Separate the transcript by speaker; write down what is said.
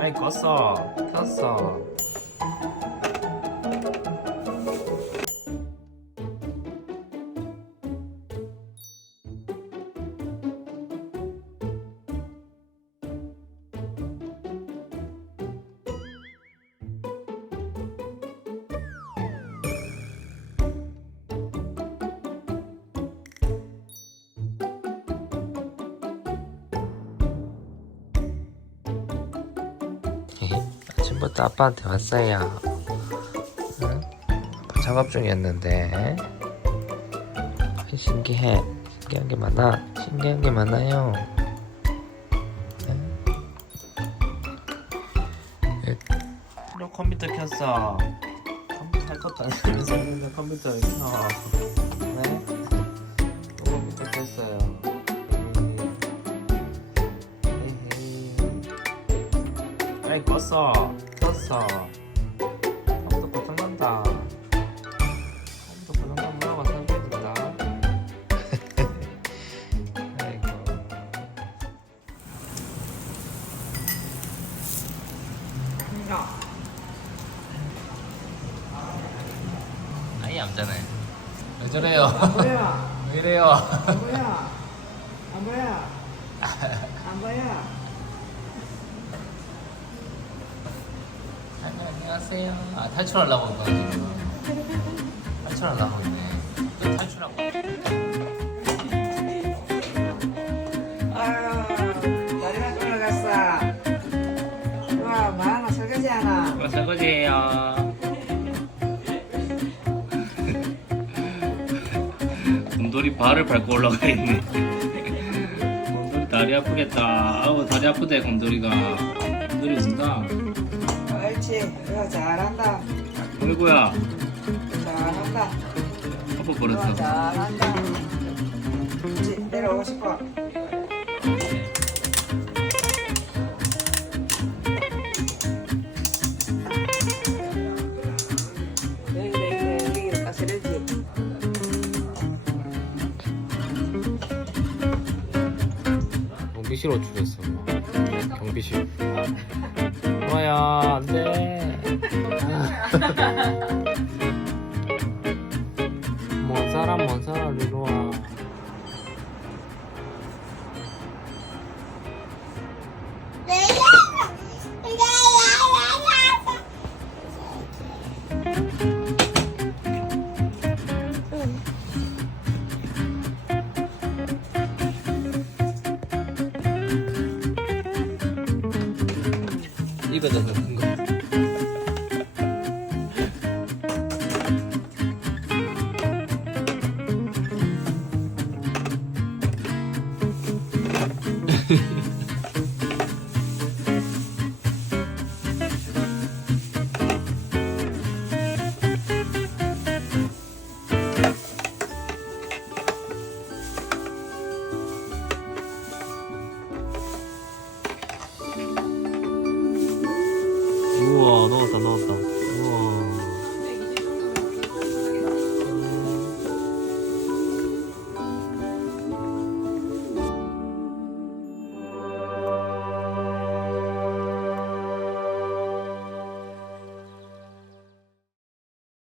Speaker 1: 아이 껐어. 켰어 아침부터 아빠한테 왔어요 응? 작업 중이었는데 신기해 신기한 게 많아 신기한 게 많아요 응? 너 컴퓨터 켰어 컴퓨터 할 것도 아니면서 컴퓨터 왜 켜? 네? 아이 껐어. 껐어. 컴퓨터 고장난다. 컴퓨터 고장나면 뭐라고 설계해준다. 아이고. 아이 얌전해 왜 저래요?
Speaker 2: 뭐야?
Speaker 1: 왜 이래요?
Speaker 2: 안보여? 안 보여? 안 보여?
Speaker 1: 안녕하세요. 아 탈출하려고 온 거야 지금. 탈출하려고 있네. 또 탈출하고.
Speaker 2: 와, 마하나 설거지 하나.
Speaker 1: 이거 설거지예요. 곰돌이 발을 밟고 올라가 있네. 곰돌이 다리 아프겠다. 아우 다리 아프대 곰돌이가. 곰돌이 운다
Speaker 2: 옳지. 이거 잘한다.
Speaker 1: 어이구야
Speaker 2: 잘한다.
Speaker 1: 아파
Speaker 2: 이거
Speaker 1: 버렸어
Speaker 2: 잘한다. 그렇지. 내려오고 싶어. 여기, 여기, 여기, 여기 가스레지.
Speaker 1: 경비실 어쩌겠어 경비실 뭐야 안돼 사람 먼 사람 이리 おおどうしどう